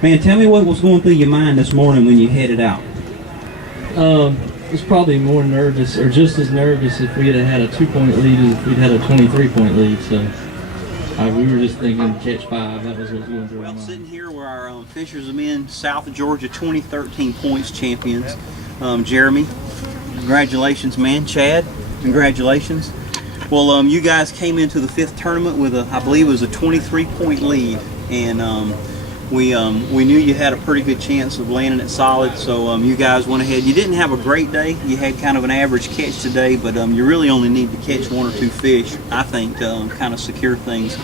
Man, tell me what was going through your mind this morning when you headed out. Was probably more nervous, or just as nervous, if we had a 2-point lead as if we'd had a 23-point lead. So we were just thinking catch 5. That was what was going through our mind. Sitting here where our Fishers of Men South Georgia 2013 points champions, Jeremy, congratulations, man. Chad, congratulations. Well, you guys came into the 5th tournament with I believe it was a 23-point lead, and we knew you had a pretty good chance of landing it solid, so you guys went ahead. You didn't have a great day. You had kind of an average catch today, but you really only need to catch 1 or 2 fish, I think, to kind of secure things.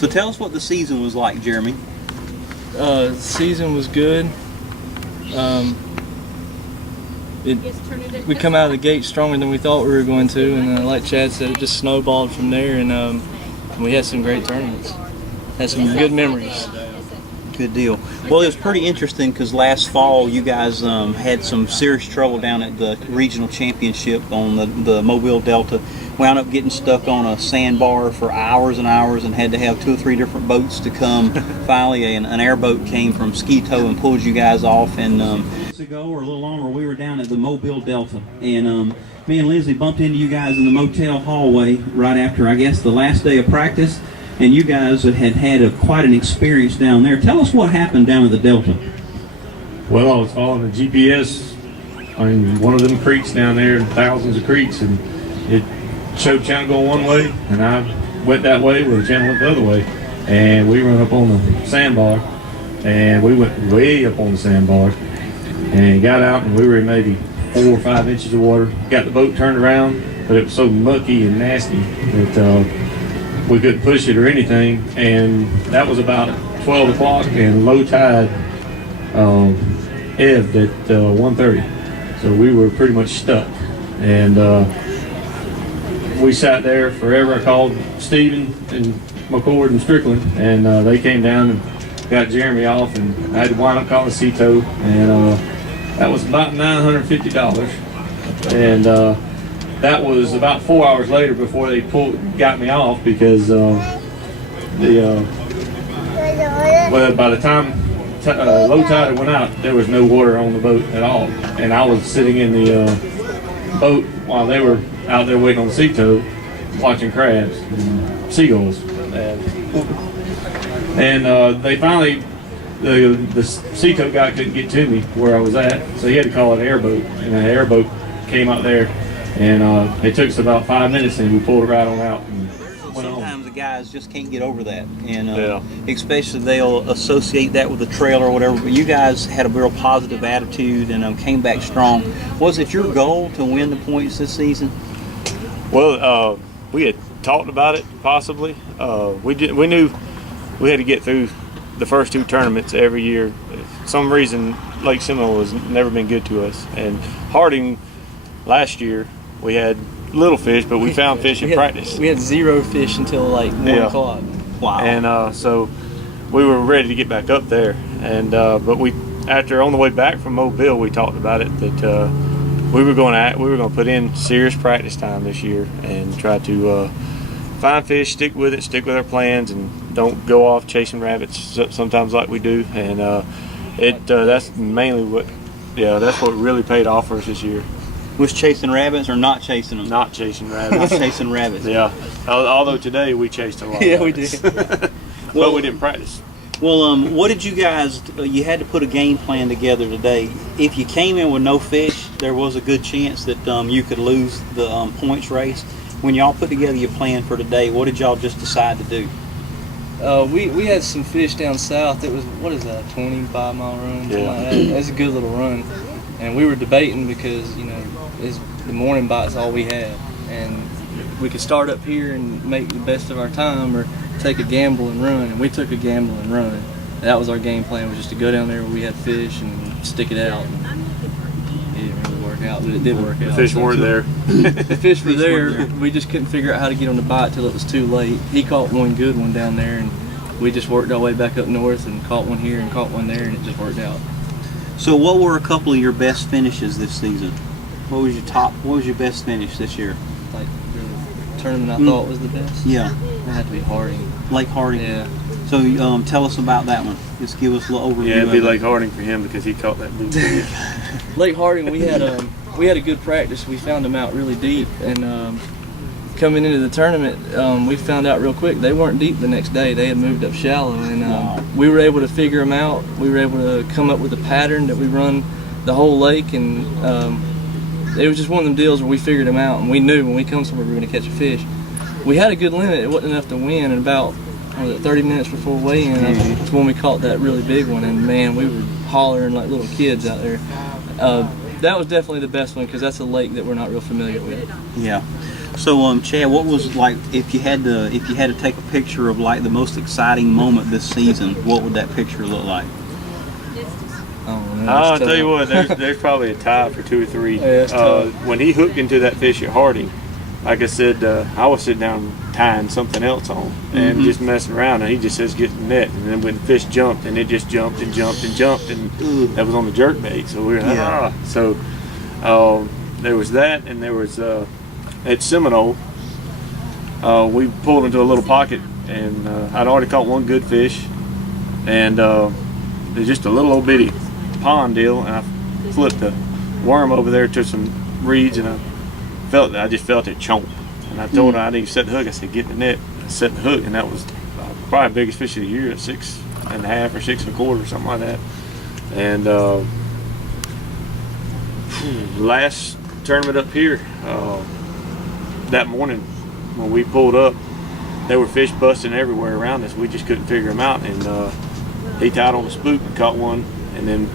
So tell us what the season was like, Jeremy. The season was good. We come out of the gate stronger than we thought we were going to, and like Chad said, it just snowballed from there, and we had some great tournaments. Had some good memories. Good deal. Well, it was pretty interesting because last fall you guys had some serious trouble down at the regional championship on the Mobile Delta. Wound up getting stuck on a sandbar for hours and hours and had to have 2 or 3 different boats to come. Finally, an airboat came from Skeeto and pulled you guys off. And ago or a little longer, we were down at the Mobile Delta, and me and Lindsay bumped into you guys in the motel hallway right after, I guess, the last day of practice. And you guys had quite an experience down there. Tell us what happened down at the Delta. Well, I was following the GPS on one of them creeks down there, thousands of creeks, and it showed channel going one way, and I went that way where the channel went the other way. And we run up on the sandbar, and we went way up on the sandbar, and got out, and we were in maybe 4 or 5 inches of water. Got the boat turned around, but it was so mucky and nasty that we couldn't push it or anything, and that was about 12 o'clock, and low tide ebbed at 1:30, so we were pretty much stuck, and we sat there forever. I called Steven and McCord and Strickland, and they came down and got Jeremy off, and I had to wind up calling Cito, and that was about $950, and that was about 4 hours later before they got me off, because well, by the time low tide went out, there was no water on the boat at all, and I was sitting in the boat while they were out there waiting on Cito, watching crabs and seagulls, and they finally, the Cito guy couldn't get to me where I was at, so he had to call an airboat, and an airboat came out there. And it took us about 5 minutes, and we pulled it right on out. And sometimes the guys just can't get over that, and especially they'll associate that with the trail or whatever. But you guys had a real positive attitude and came back strong. Was it your goal to win the points this season? Well, we had talked about it possibly. We knew we had to get through the first 2 tournaments every year. For some reason, Lake Seminole has never been good to us, and Harding last year. We had little fish, but we found fish in practice. We had 0 fish until like 1 o'clock. Wow. And so we were ready to get back up there. And but after on the way back from Mobile, we talked about it that we were going to put in serious practice time this year and try to find fish, stick with it, stick with our plans, and don't go off chasing rabbits sometimes like we do. And that's mainly that's what really paid off for us this year. Was chasing rabbits or not chasing them? Not chasing rabbits. Not chasing rabbits. Yeah. Although today we chased a lot. Yeah, we did. Well, we didn't practice. Well, what did you guys? You had to put a game plan together today. If you came in with no fish, there was a good chance that you could lose the points race. When y'all put together your plan for today, what did y'all just decide to do? We had some fish down south. It was, what is that, a 25-mile run? Yeah. Like that. That's a good little run. And we were debating because, the morning bite's all we had. And we could start up here and make the best of our time, or take a gamble and run. And we took a gamble and run. And that was our game plan, was just to go down there where we had fish and stick it out. And it didn't really work out, but it did work out. The fish weren't there. The fish were there. We just couldn't figure out how to get on the bite till it was too late. He caught one good one down there, and we just worked our way back up north and caught one here and caught one there, and it just worked out. So what were a couple of your best finishes this season? What was your best finish this year? Like the tournament I thought was the best? Yeah. It had to be Harding. Lake Harding. Yeah. So tell us about that one. Just give us a little overview. Yeah, it'd be of it. Lake Harding for him because he caught that big fish. Lake Harding, we had a good practice. We found them out really deep, and coming into the tournament, we found out real quick they weren't deep the next day. They had moved up shallow, and we were able to figure them out. We were able to come up with a pattern that we run the whole lake, and it was just one of them deals where we figured them out, and we knew when we come somewhere we were going to catch a fish. We had a good limit. It wasn't enough to win, and about 30 minutes before weigh-in, that's when we caught that really big one, and man, we were hollering like little kids out there. That was definitely the best one because that's a lake that we're not real familiar with. Yeah. So, Chad, what was like if you had to take a picture of like the most exciting moment this season? What would that picture look like? I'll tell you what, there's probably a tie for 2 or 3. Yeah, when he hooked into that fish at Harding, like I said, I was sitting down tying something else on and just messing around, and he just says get in the net, and then when the fish jumped, and it just jumped and jumped and jumped, and that was on the jerk bait. So we were like, So there was that, and there was at Seminole, we pulled into a little pocket, and I'd already caught one good fish, and there's just a little old bitty pond deal, and I flipped the worm over there to some reeds, and I just felt it chomp. And I told her I didn't set the hook. I said, get in the net. I set the hook, and that was probably the biggest fish of the year at 6.5 or 6 1/4 or something like that. And last tournament up here, that morning when we pulled up, there were fish busting everywhere around us. We just couldn't figure them out. And he tied on the spook and caught one. And then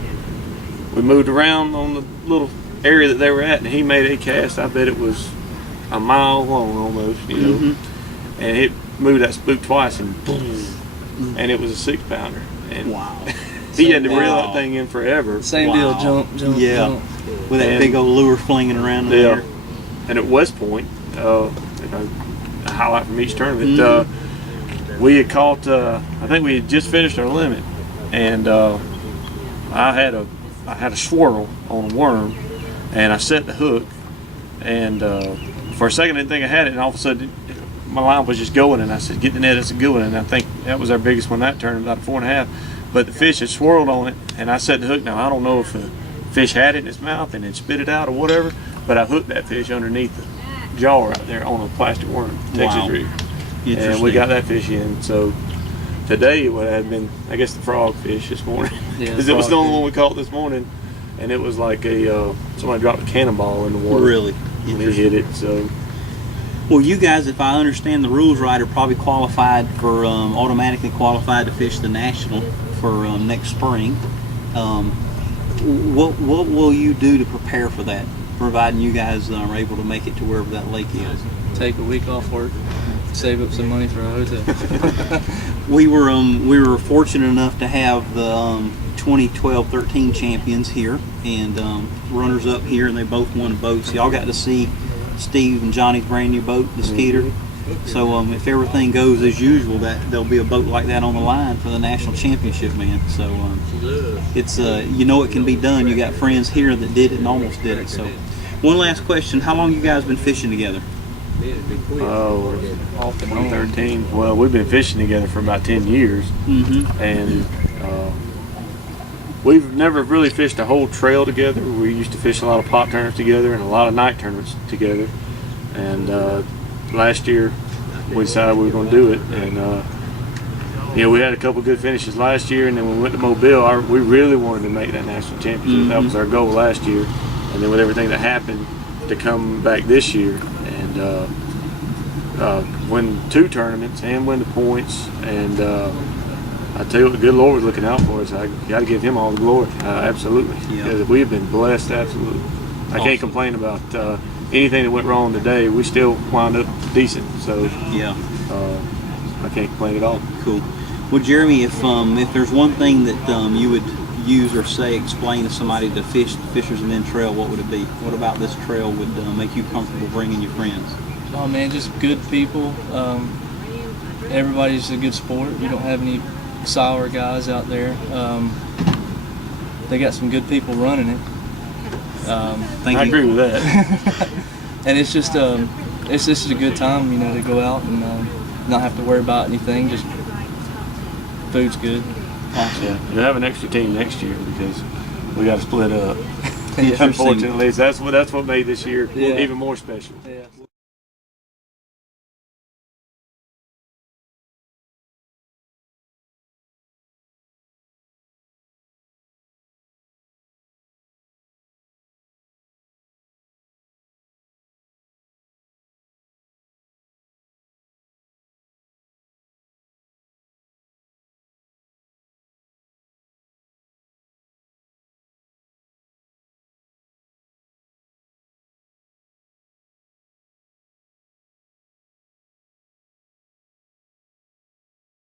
we moved around on the little area that they were at, and he made a cast. I bet it was a mile long almost, and it moved that spook twice, and boom, and it was a 6-pounder. And wow. He had to reel that thing in forever. Same deal, jump, jump. With that big old lure flinging around in there. And at West Point, a highlight from each tournament, we had caught, I think we had just finished our limit, and I had a swirl on a worm, and I set the hook, and for a second I didn't think I had it, and all of a sudden my line was just going, and I said, get the net, it's a good one. And I think that was our biggest one that turned, about 4.5. But the fish had swirled on it, and I set the hook. Now I don't know if the fish had it in its mouth and it spit it out or whatever, but I hooked that fish underneath the jaw right there on a plastic worm, Texas rig. And we got that fish in. So today it would have been, I guess, the frog fish this morning, because it was the only one we caught this morning, and it was like somebody dropped a cannonball in the water. Really? When he hit it. So, well, you guys, if I understand the rules right, are probably qualified for automatically qualified to fish the national for next spring. What will you do to prepare for that, providing you guys are able to make it to wherever that lake is? Take a week off work, save up some money for a hotel. We were fortunate enough to have the 2012-13 champions here and runners up here, and they both won boats. Y'all got to see Steve and Johnny's brand new boat, the Skeeter. So if everything goes as usual, that there'll be a boat like that on the line for the national championship, man. So it's it can be done. You got friends here that did it and almost did it. So one last question: how long you guys been fishing together? Off 2013. Well, we've been fishing together for about 10 years, and we've never really fished a whole trail together. We used to fish a lot of pot tournaments together and a lot of night tournaments together. And last year we decided we were going to do it, and we had a couple good finishes last year. And then when we went to Mobile, we really wanted to make that national championship. That was our goal last year. And then with everything that happened, to come back this year and win 2 tournaments and win the points, and I tell you what, the good Lord was looking out for us. I got to give Him all the glory, absolutely. Because we've been blessed, absolutely. I can't complain about anything that went wrong today. We still wound up decent, so I can't complain at all. Cool. Well, Jeremy, if there's one thing that you would use or explain to somebody to fish the Fishermen Trail, what would it be? What about this trail would make you comfortable bringing your friends? Oh man, just good people. Everybody's a good sport. You don't have any sour guys out there. They got some good people running it. I agree with that. And it's just a good time, to go out and not have to worry about anything. Just food's good. Yeah, you'll have an extra team next year because we got to split up. Yeah, Unfortunately, so that's what made this year Yeah. even more special. Yeah.